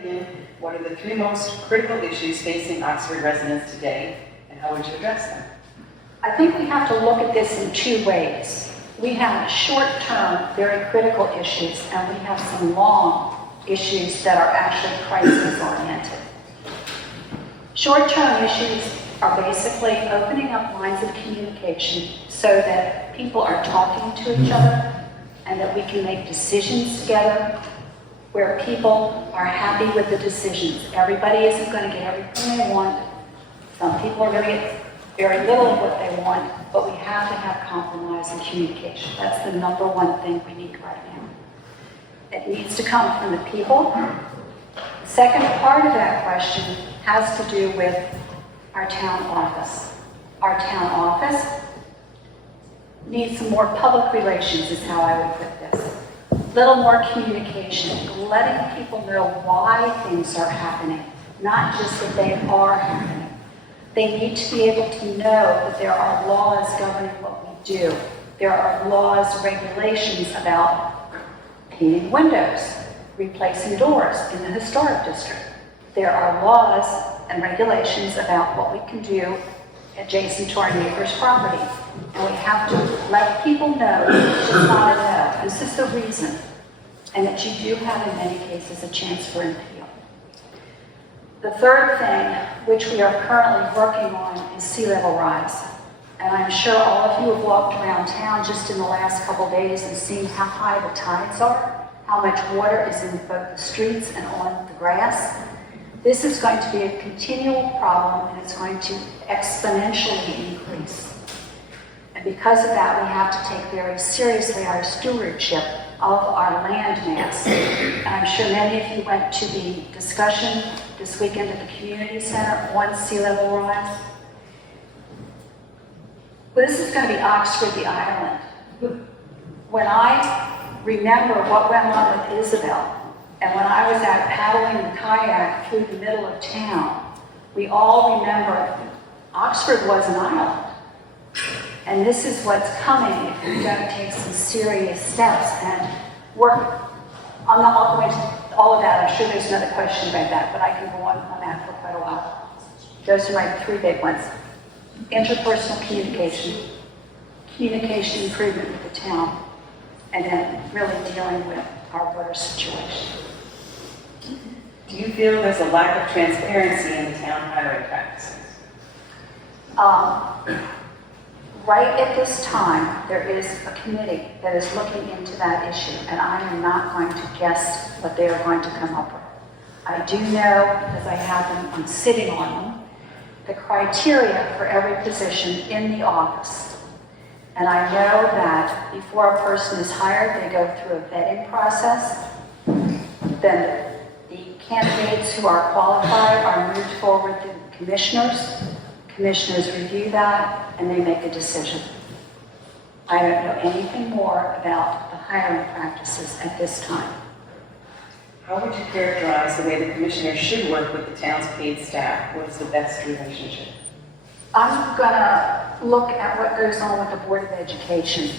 opinion, what are the three most critical issues facing Oxford residents today, and how would you address them? I think we have to look at this in two ways. We have short-term, very critical issues, and we have some long issues that are actually crisis-oriented. Short-term issues are basically opening up lines of communication so that people are talking to each other and that we can make decisions together where people are happy with the decisions. Everybody isn't going to get everything they want. Some people are going to get very little of what they want, but we have to have compromise and communication. That's the number one thing we need right now. It needs to come from the people. The second part of that question has to do with our town office. Our town office needs some more public relations, is how I would put this. Little more communication, letting people know why things are happening, not just that they are happening. They need to be able to know that there are laws governing what we do. There are laws, regulations about painting windows, replacing doors in the historic district. There are laws and regulations about what we can do adjacent to our neighbor's property. And we have to let people know that it's not a no. This is the reason. And that you do have, in many cases, a chance for appeal. The third thing, which we are currently working on, is sea level rise. And I'm sure all of you have walked around town just in the last couple days and seen how high the tides are, how much water is in both the streets and on the grass. This is going to be a continual problem, and it's going to exponentially increase. And because of that, we have to take very seriously our stewardship of our land mass. And I'm sure many of you went to the discussion this weekend at the community center on sea level rise. Well, this is going to be Oxford, the island. When I remember what went on with Isabel, and when I was out paddling the kayak through the middle of town, we all remember Oxford was an island. And this is what's coming if we don't take some serious steps and work. I'm not all going into all of that. I'm sure there's another question about that, but I can go on that for quite a while. Those are my three big ones. Interpersonal communication, communication improvement with the town, and then really dealing with our water situation. Do you feel there's a lack of transparency in the town hiring practices? Right at this time, there is a committee that is looking into that issue, and I am not going to guess what they are going to come up with. I do know, because I have them, I'm sitting on them, the criteria for every position in the office. And I know that before a person is hired, they go through a vetting process. Then the candidates who are qualified are moved forward to the commissioners. Commissioners review that, and they make a decision. I don't know anything more about the hiring practices at this time. How would you characterize the way the commissioners should work with the town's paid staff? What is the best relationship? I'm going to look at what goes on with the Board of Education.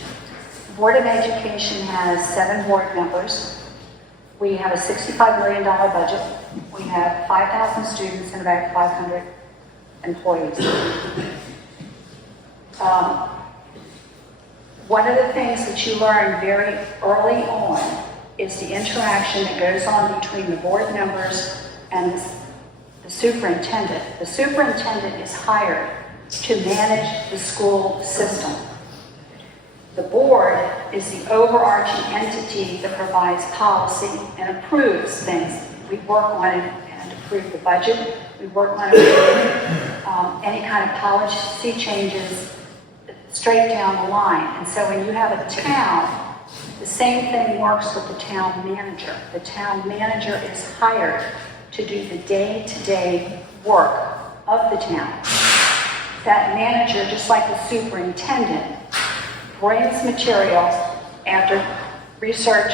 The Board of Education has 7 board members. We have a $65 million budget. We have 5,000 students and about 500 employees. One of the things that you learn very early on is the interaction that goes on between the board members and the superintendent. The superintendent is hired to manage the school system. The board is the overarching entity that provides policy and approves things. We work on it and approve the budget. We work on any kind of policy changes straight down the line. And so when you have a town, the same thing works with the town manager. The town manager is hired to do the day-to-day work of the town. That manager, just like the superintendent, brings materials after research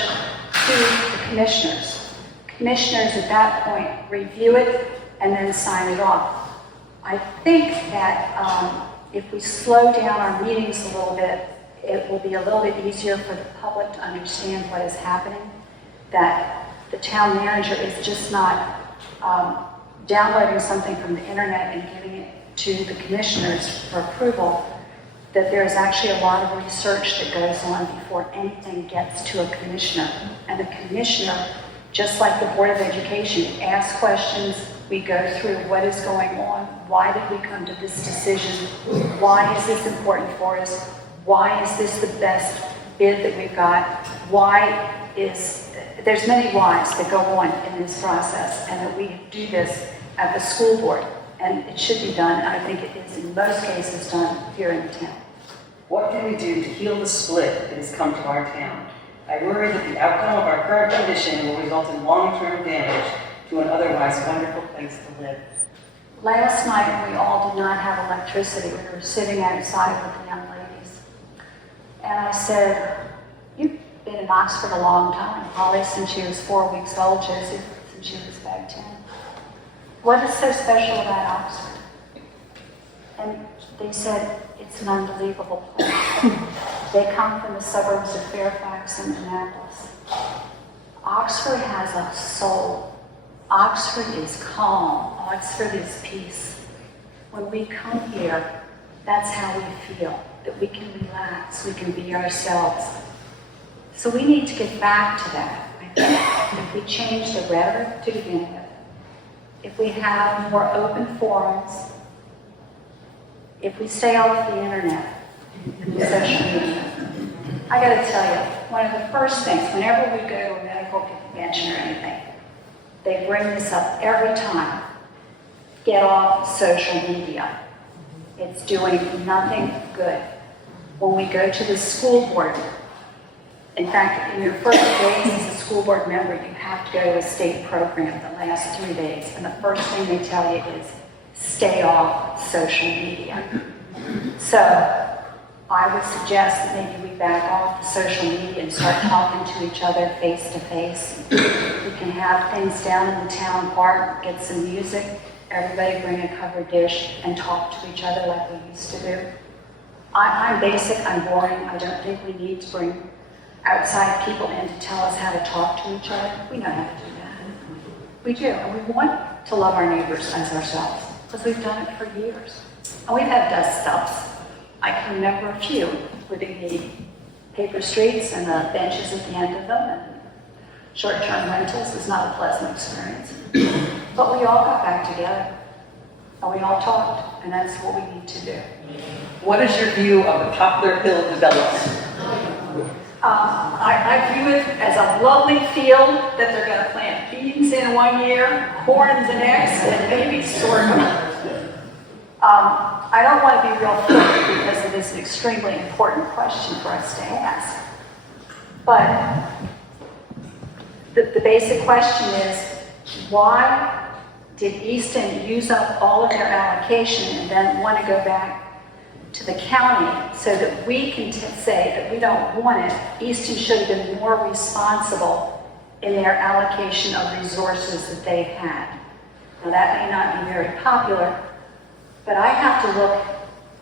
to the commissioners. Commissioners at that point review it and then sign it off. I think that if we slow down our meetings a little bit, it will be a little bit easier for the public to understand what is happening, that the town manager is just not downloading something from the internet and giving it to the commissioners for approval, that there is actually a lot of research that goes on before anything gets to a commissioner. And the commissioner, just like the Board of Education, asks questions. We go through what is going on. Why did we come to this decision? Why is this important for us? Why is this the best bid that we've got? There's many whys that go on in this process, and that we do this at the school board. And it should be done, and I think it is in most cases done here in the town. What can we do to heal the split that has come to our town? I worry that the outcome of our current condition will result in long-term damage to an otherwise wonderful place to live. Last night, we all did not have electricity. We were sitting outside with the young ladies. And I said, you've been in Oxford a long time, probably since she was 4 weeks old, Josie, since she was about 10. What is so special about Oxford? And they said, it's an unbelievable place. They come from the suburbs of Fairfax and Annapolis. Oxford has a soul. Oxford is calm. Oxford is peace. When we come here, that's how we feel, that we can relax, we can be ourselves. So we need to get back to that. I think if we change the rhetoric to begin with, if we have more open forums, if we stay off the internet and the social media, I gotta tell you, one of the first things, whenever we go to a medical convention or anything, they bring this up every time. Get off social media. It's doing nothing good. When we go to the school board, in fact, in your first days as a school board member, you have to go to a state program the last 3 days, and the first thing they tell you is, stay off social media. So I would suggest that maybe we back off the social media and start talking to each other face to face. We can have things down in the town park, get some music, everybody bring a covered dish and talk to each other like we used to do. I'm basic, I'm boring. I don't think we need to bring outside people in to tell us how to talk to each other. We know how to do that. We do, and we want to love our neighbors as ourselves, because we've done it for years. And we've had dust ups. I can remember a few, including the paper streets and the benches at the end of them, and short-term rentals is not a pleasant experience. But we all got back together, and we all talked, and that's what we need to do. What is your view of the Poplar Hill development? I view it as a lovely field that they're going to plant beans in 1 year, corn the next, and maybe sorghum. I don't want to be real flip because it is an extremely important question for us to ask. But the basic question is, why did Easton use up all of their allocation and then want to go back to the county so that we can say that we don't want it? Easton should have been more responsible in their allocation of resources that they had. Now that may not be very popular, but I have to look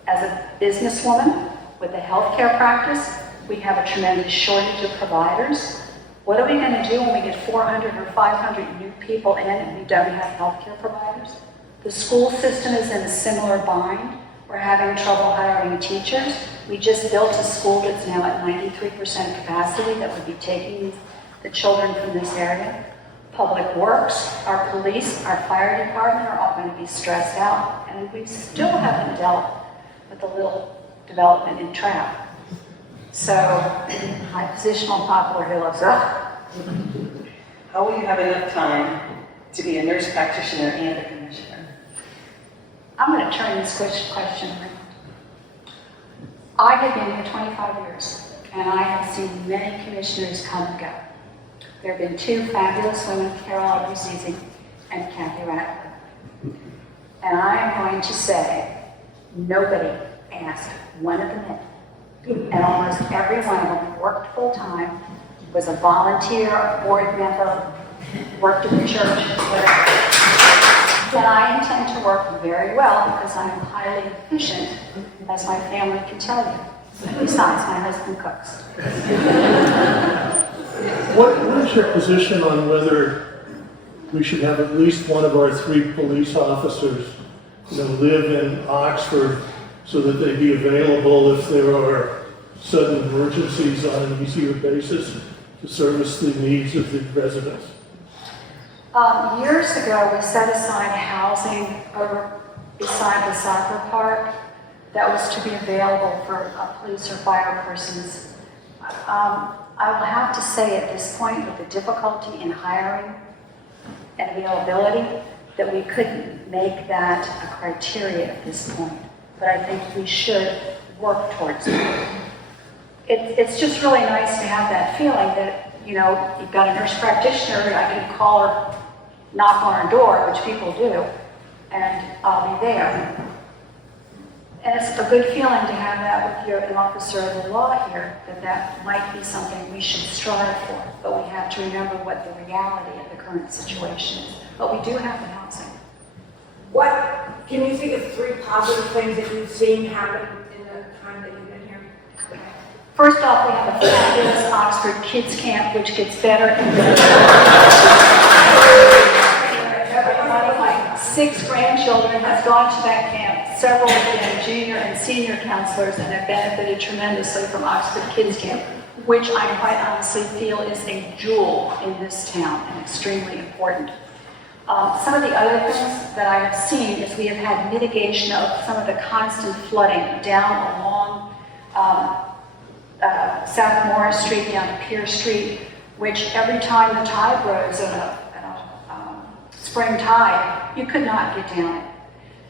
as a businesswoman with a healthcare practice. We have a tremendous shortage of providers. What are we going to do when we get 400 or 500 new people in and we don't have healthcare providers? The school system is in a similar bind. We're having trouble hiring teachers. We just built a school that's now at 93% capacity that would be taking the children from this area. Public Works, our police, our fire department are all going to be stressed out, and we still haven't dealt with the little development in Trout. So my position on Poplar Hill is up. How will you have enough time to be a nurse practitioner and a commissioner? I'm going to turn this question around. I have been here 25 years, and I have seen many commissioners come and go. There have been two fabulous women, Carol Abruzzi and Kathy Ratcliffe. And I am going to say, nobody asked one of the men. And almost every one of them worked full-time, was a volunteer, a board member, worked in the church, whatever. And I intend to work very well because I am highly efficient, as my family can tell you. Besides, my husband cooks. What is your position on whether we should have at least one of our 3 police officers, live in Oxford so that they be available if there are sudden emergencies on an easier basis to service the needs of the residents? Years ago, we set aside housing over beside the soccer park that was to be available for police or fire persons. I will have to say at this point, with the difficulty in hiring and availability, that we couldn't make that a criteria at this point. But I think we should work towards it. It's just really nice to have that feeling that, you've got a nurse practitioner, I can call her, knock on her door, which people do, and I'll be there. And it's a good feeling to have that with an officer of the law here, that might be something we should strive for. But we have to remember what the reality of the current situation is. But we do have the housing. What, can you think of 3 positive things that you've seen happen in the time that you've been here? First off, we have a fabulous Oxford Kids Camp, which gets better and better. One of my 6 grandchildren has gone to that camp. Several of them junior and senior counselors and have benefited tremendously from Oxford Kids Camp, which I quite honestly feel is a jewel in this town and extremely important. Some of the other things that I have seen is we have had mitigation of some of the constant flooding down along South Morris Street down to Pier Street, which every time the tide rose in a spring tide, you could not get down it.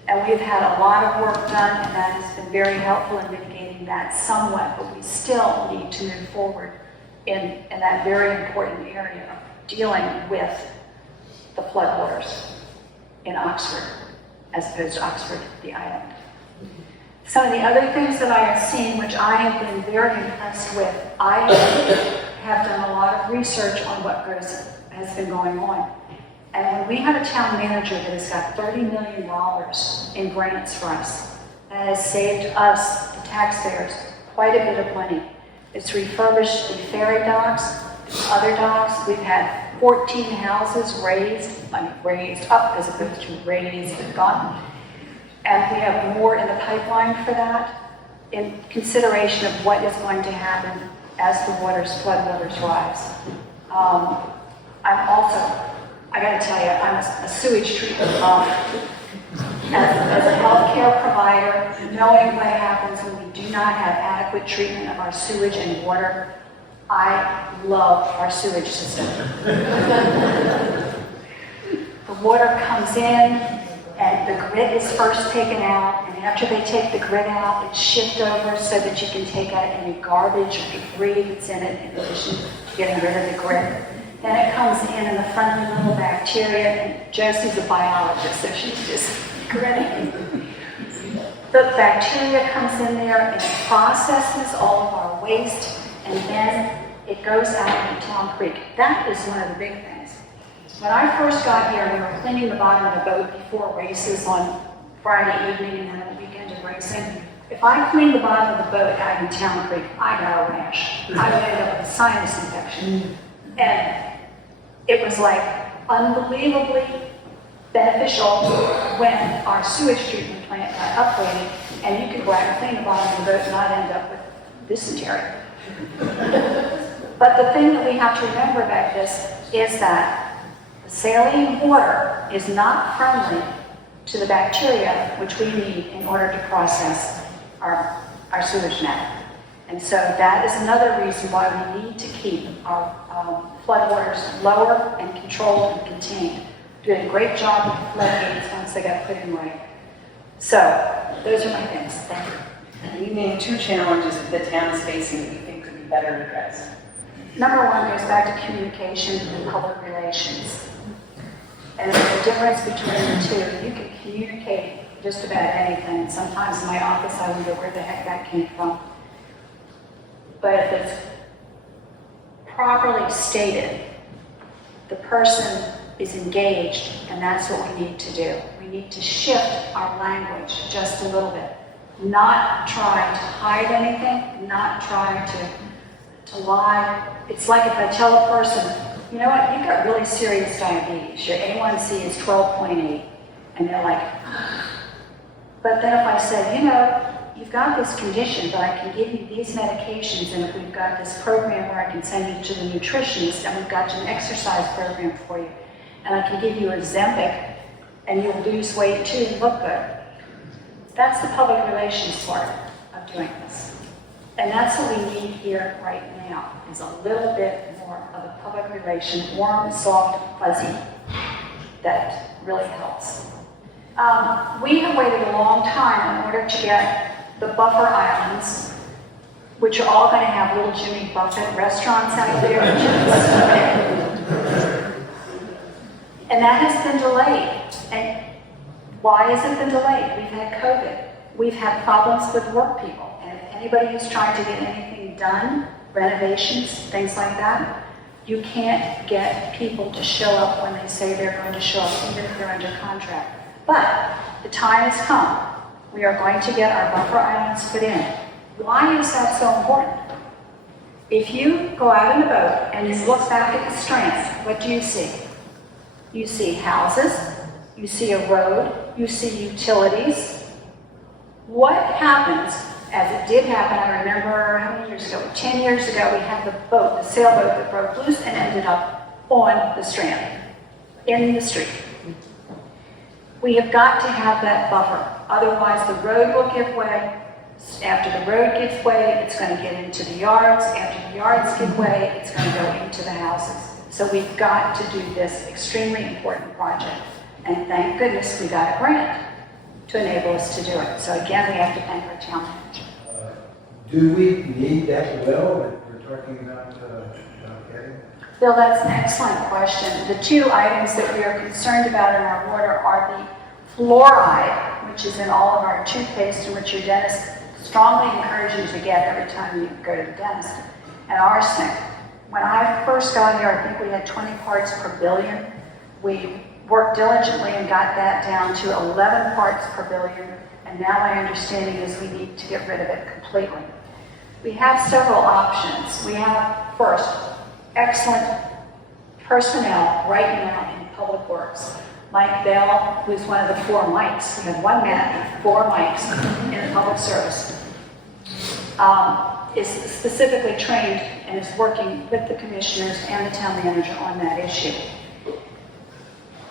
And we've had a lot of work done, and that has been very helpful in mitigating that somewhat, but we still need to move forward in that very important area of dealing with the floodwaters in Oxford, as opposed to Oxford, the island. Some of the other things that I have seen, which I have been very impressed with, I have done a lot of research on what has been going on. And when we have a town manager that has got $30 million in grants for us, that has saved us, the taxpayers, quite a bit of money. It's refurbished the ferry docks, other docks. We've had 14 houses raised up as opposed to raised and gone. And we have more in the pipeline for that in consideration of what is going to happen as the floodwaters rise. I'm also, I got to tell you, I'm a sewage treatment mom. As a healthcare provider, knowing what happens when we do not have adequate treatment of our sewage and water, I love our sewage system. The water comes in, and the grit is first taken out, and after they take the grit out, it's shipped over so that you can take out any garbage or debris that's in it, in addition to getting rid of the grit. Then it comes in the friendly little bacteria, and Josie's a biologist, so she's just grinning. The bacteria comes in there and it processes all of our waste, and then it goes out into Town Creek. That is one of the big things. When I first got here, we were cleaning the bottom of the boat before races on Friday evening and then the weekend of racing. If I cleaned the bottom of the boat out in Town Creek, I got a rash. I would end up with a sinus infection. And it was like unbelievably beneficial when our sewage treatment plant got upgraded, and you could go out and clean the bottom of the boat and not end up with dysentery. But the thing that we have to remember about this is that the saline water is not friendly to the bacteria which we need in order to process our sewage net. And so that is another reason why we need to keep our floodwaters lower and controlled and contained. Doing a great job with the floodgates once they got put in right. So those are my things. Thank you. You named 2 challenges that the town is facing that you think could be better addressed. Number 1 goes back to communication and public relations. And the difference between the two, you can communicate just about anything. Sometimes in my office I wonder where the heck that came from. But if it's properly stated, the person is engaged, and that's what we need to do. We need to shift our language just a little bit. Not try to hide anything, not try to lie. It's like if I tell a person, you know what, you've got really serious diabetes. Your A1C is 12.8. And they're like, but then if I said, you know, you've got this condition, but I can give you these medications, and if we've got this program where I can send you to the nutritionist, and we've got an exercise program for you, and I can give you Ozempic, and you'll lose weight too and look good. That's the public relations part of doing this. And that's what we need here right now, is a little bit more of a public relation, warm, soft, fuzzy, that really helps. We have waited a long time in order to get the buffer islands, which are all going to have little Jimmy Buffett restaurants out there. And that has been delayed. And why has it been delayed? We've had COVID. We've had problems with work people. And if anybody who's trying to get anything done, renovations, things like that, you can't get people to show up when they say they're going to show up, even if they're under contract. But the time has come. We are going to get our buffer islands put in. Why is that so important? If you go out in a boat and you look back at the strand, what do you see? You see houses, you see a road, you see utilities. What happens, as it did happen, I remember how many years ago, 10 years ago, we had the boat, the sailboat that broke loose and ended up on the strand, in the street. We have got to have that buffer. Otherwise, the road will give way. After the road gives way, it's going to get into the yards. After the yards give way, it's going to go into the houses. So we've got to do this extremely important project. And thank goodness we got a grant to enable us to do it. So again, we have to thank our town manager. Do we need that well that we're talking about getting? Bill, that's an excellent question. The two items that we are concerned about in our water are the fluoride, which is in all of our toothpaste and which your dentist strongly encourages you to get every time you go to the dentist, and arsenic. When I first got here, I think we had 20 parts per billion. We worked diligently and got that down to 11 parts per billion, and now my understanding is we need to get rid of it completely. We have several options. We have, first, excellent personnel right now in public works. Mike Bell, who's one of the 4 mics, we have one man and 4 mics in public service, is specifically trained and is working with the commissioners and the town manager on that issue.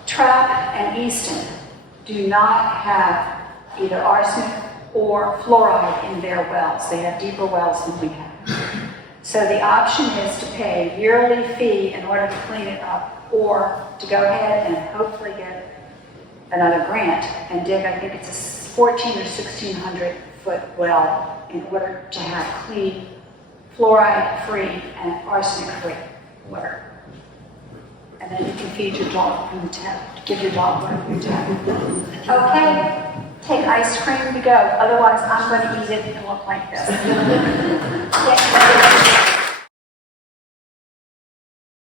Trapp and Easton do not have either arsenic or fluoride in their wells. They have deeper wells than we have. So the option is to pay a yearly fee in order to clean it up, or to go ahead and hopefully get another grant and dig, I think it's a 14 or 1600 foot well in order to have clean, fluoride-free and arsenic-free water. And then you can feed your dog from the tap, give your dog water from the tap. Okay, take ice cream to go. Otherwise, I'm going to eat it and look like this.